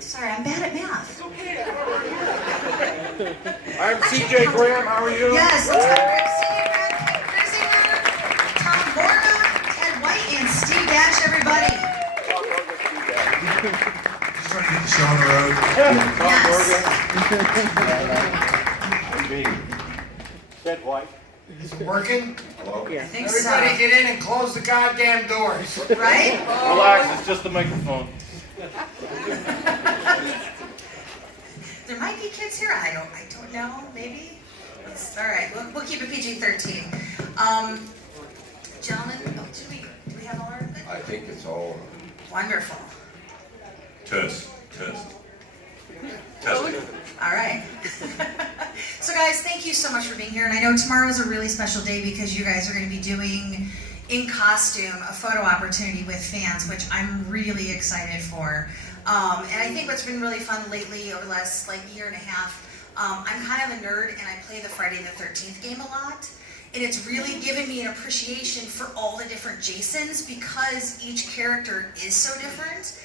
Sorry, I'm bad at math. I'm CJ Graham. How are you? Yes, let's go. Tom Morga, Ted White, and Steve Dash, everybody. Just trying to get the show on the road. Yes. Ted White. Is it working? Hello? I think Everybody so. get in and close the goddamn doors. Right? Relax, it's just a microphone. There might be kids here. I don't know. Maybe. All right. We'll keep it PG-13. Gentlemen, do we have all our? I think it's all Wonderful. test. Testing. All right. So guys, thank you so much for being here. And I know tomorrow is a really special day because you guys are going to be doing, in costume, a photo opportunity with fans, which I'm really excited for. And I think what's been really fun lately over the last year and a half, I'm kind of a nerd and I play the Friday the 13th game a lot. And it's really given me an appreciation for all the different Jasons because each character is so different.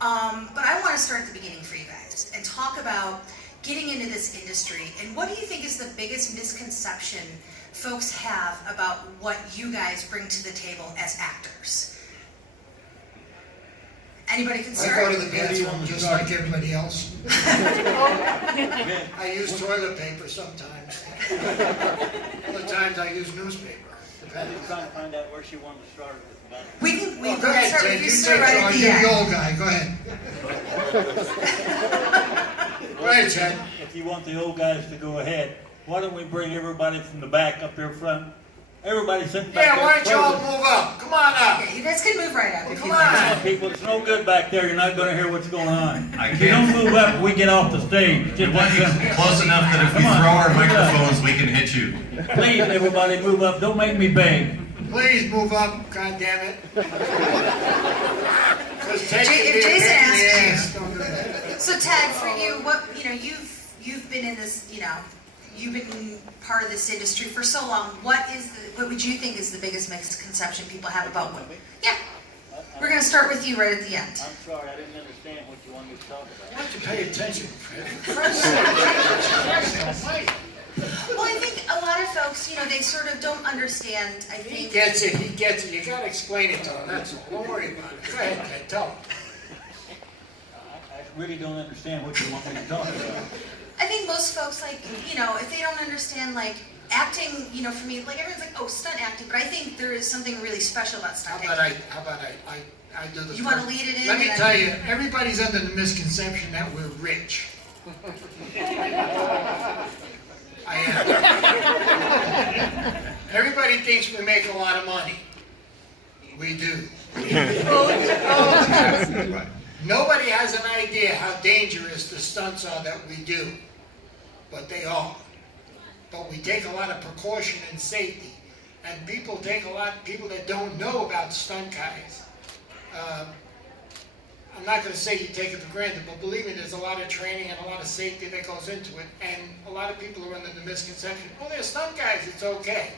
But I want to start at the beginning for you guys and talk about getting into this industry. And what do you think is the biggest misconception folks have about what you guys bring to the table as actors? Anybody can I start? go to the bathroom just like everybody else. I use toilet paper sometimes. Other times I use newspaper. Depends. Trying to find out where she wanted to start with the bathroom. We can Well, go ahead, start Ted. with You you, take sir, right it at on. the You're end. the old guy. Go ahead. Go ahead, Ted. If you want the old guys to go ahead, why don't we bring everybody from the back up there front? Everybody sit back Yeah, there. why don't y'all move up? Come on up. Yeah, you guys can move right up if Come you on. like. People, it's no good back there. You're not going to hear what's going on. I If you don't move up, we get off the stage. We Just want you close enough that if we Come on. throw our microphones, we can hit you. Please, everybody, move up. Don't make me beg. Please move up, goddammit. Because Ted If can be a Jason pain in the asks ass. Don't do that. So Ted, for you, you've been in this, you've been part of this industry for so long. What would you think is the biggest misconception people have about what? Yeah, we're gonna start with you right at the end. I'm sorry, I didn't understand what you wanted to talk Why about. don't you pay attention, Fred? Well, I think a lot of folks, they sort of don't understand. I He think. gets it. You gotta explain it to him. That's all. Don't worry about it. Go ahead, Ted. Tell him. I really don't understand what you want me to talk about. I think most folks, if they don't understand, acting, for me, everyone's like, oh, stunt acting, but I think there is something really special about stunt acting. How about I do the You want to lead it in? Let me and tell you, everybody's under the misconception that we're rich. I am. Everybody thinks we make a lot of money. We do. Right. Nobody has an idea how dangerous the stunts are that we do, but they are. But we take a lot of precaution and safety, and people that don't know about stunt guys. I'm not going to say you take it for granted, but believe me, there's a lot of training and a lot of safety that goes into it, and a lot of people are under the misconception, well, they're stunt guys, it's okay.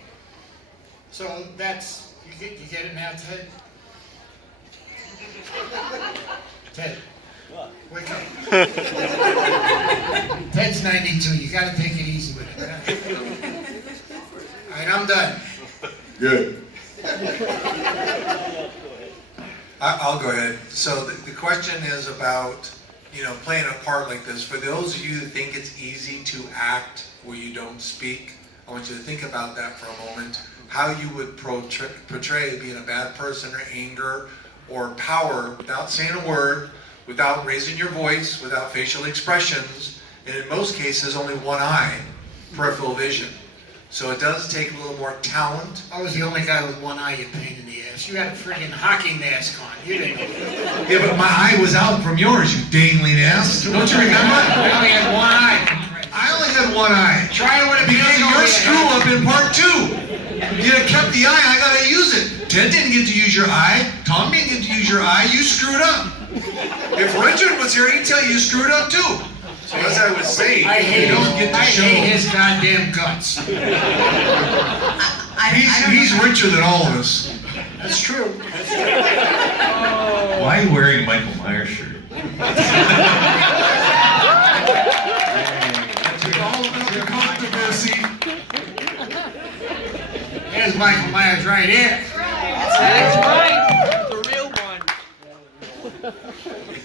So that's, you get it now, Ted? Ted, What? wake up. Ted's 92, you got to take it easy with it. All right, I'm done. Good. Go ahead. I'll go ahead. So the question is about, playing a part like this. For those of you that think it's easy to act where you don't speak, I want you to think about that for a moment. How you would portray being a bad person or anger or power without saying a word, without raising your voice, without facial expressions, and in most cases only one eye, peripheral vision. So it does take a little more talent. I was the only guy with one eye, you pain in the ass. You had a friggin' hockey mask on. You didn't know. Yeah, but my eye was out from yours, you dangling ass. Don't you remember? I only had one eye. I only had one eye. Try it with a Because of potato your in screw your up in part 2. You kept the eye, I gotta use it. Ted didn't get to use your eye. Tom didn't get to use your eye. You screwed up. If Richard was here, he'd tell you screwed up too. So as I was saying, I hate you don't get to I show. hate his goddamn guts. I He's richer than all of us. That's true. Why are you wearing a Michael Myers shirt? It's all about the controversy. There's Michael Myers right here.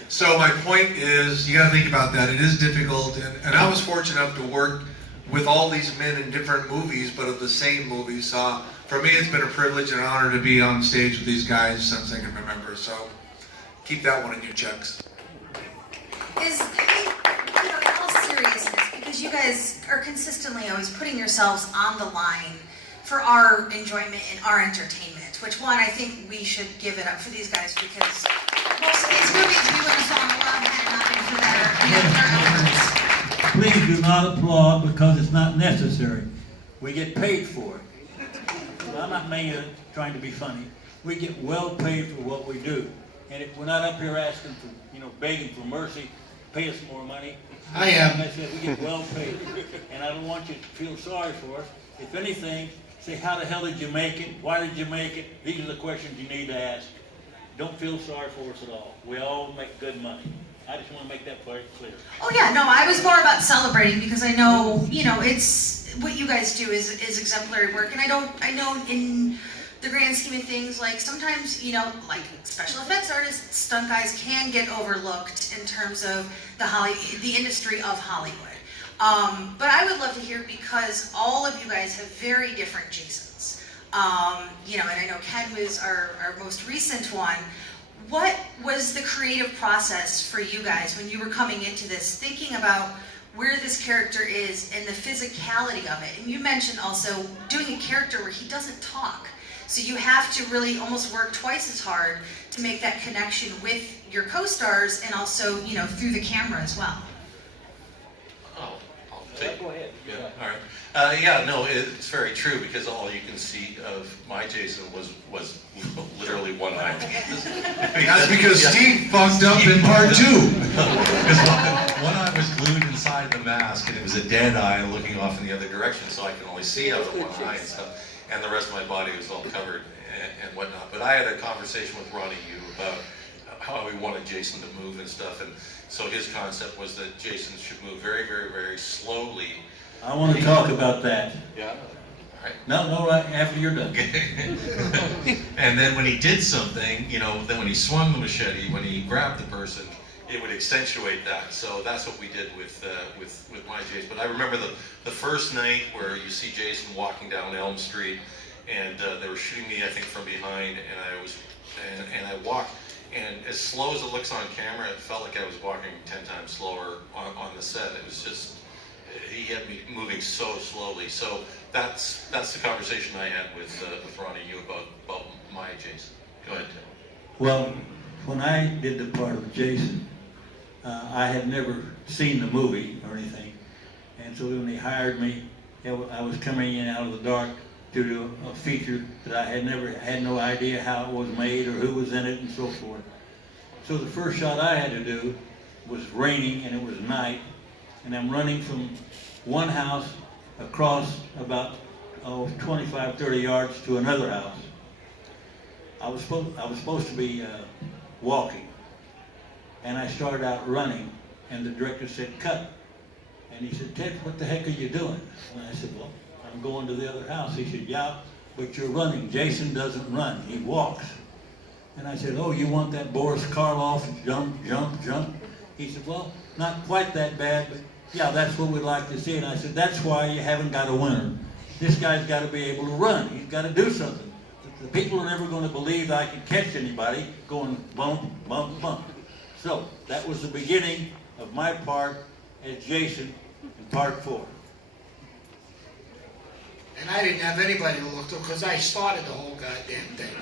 So my point is, you gotta think about that. It is difficult, and I was fortunate enough to work with all these men in different movies, but of the same movies. So for me, it's been a privilege and an honor to be on stage with these guys since I can remember. So keep that one in your checks. In all seriousness, because you guys are consistently always putting yourselves on the line for our enjoyment and our entertainment, which one, I think we should give it up for these guys, because most of these movies we would have saw in a lot had it not been for their efforts. Please do not applaud because it's not necessary. We get paid for it. I'm not trying to be funny. We get well paid for what we do. And if we're not up here asking for, begging for mercy, pay us more money. I am. Like I said, we get well paid. And I don't want you to feel sorry for us. If anything, say, how the hell did you make it? Why did you make it? These are the questions you need to ask. Don't feel sorry for us at all. We all make good money. I just want to make that very clear. Oh yeah, no, I was more about celebrating because I know, it's what you guys do is exemplary work, and I know in the grand scheme of things, like sometimes, like special effects artists, stunt guys can get overlooked in terms of the industry of Hollywood. But I would love to hear, because all of you guys have very different Jasons. And I know Ken was our most recent one. What was the creative process for you guys when you were coming into this, thinking about where this character is and the physicality of it? And you mentioned also doing a character where he doesn't talk. So you have to really almost work twice as hard to make that connection with your co-stars and also, through the camera as well. Oh, I'll take. Go ahead. Yeah, all right. No, it's very true, because all you can see of my Jason was literally one eye. That's because Steve fucked up in part 2. Because one eye was glued inside the mask, and it was a dead eye looking off in the other direction, so I can only see out of one eye and stuff. And the rest of my body was all covered and whatnot. But I had a conversation with Ronnie Yu about how we wanted Jason to move and stuff, and so his concept was that Jason should move very, very, very slowly. I want to talk about that. Yeah. All right. No, right after you're done. And then when he did something, then when he swung the machete, when he grabbed the person, it would accentuate that. So that's what we did with my Jason. But I remember the first night where you see Jason walking down Elm Street, and they were shooting me, I think, from behind, and I walked, and as slow as it looks on camera, it felt like I was walking 10 times slower on the set. It was just, he had me moving so slowly. So that's the conversation I had with Ronnie Yu about my Jason. Go ahead, Tim. Well, when I did the part of Jason, I had never seen the movie or anything. And so when they hired me, I was coming in out of the dark to do a feature that I had no idea how it was made or who was in it and so forth. So the first shot I had to do was raining, and it was night, and I'm running from one house across about 25, 30 yards to another house. I was supposed to be walking, and I started out running, and the director said, "Cut." And he said, "Ted, what the heck are you doing?" And I said, "Well, I'm going to the other house." He said, "Yeah, but you're running. Jason doesn't run, he walks." And I said, "Oh, you want that Boris Karloff jump, jump, jump?" He said, "Well, not quite that bad, but yeah, that's what we'd like to see." And I said, "That's why you haven't got a winner. This guy's got to be able to run. He's got to do something. The people are never going to believe that I can catch anybody going bump, bump, bump." So that was the beginning of my part as Jason in part 4. And I didn't have anybody to look to because I started the whole goddamn thing.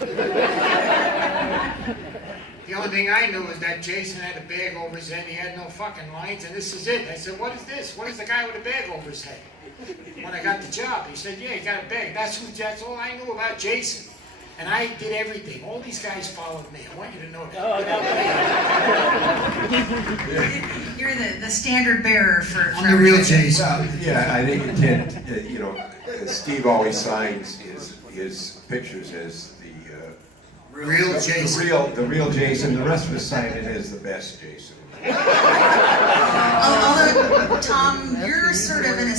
The only thing I knew is that Jason had a bag over his head. He had no fucking lines, and this is it. I said, "What is this? What is the guy with a bag over his head?" When I got the job, he said, "Yeah, he got a bag." That's all I knew about Jason. And I did everything. All these guys followed me. I want you to know that. You're the standard bearer for I'm the real everything. Jason. Well, yeah, I think Ted, Steve always signs his his pictures as Real Jason. the real Jason. The rest of us signed it as the best Jason. Although, Tom, you're sort of in a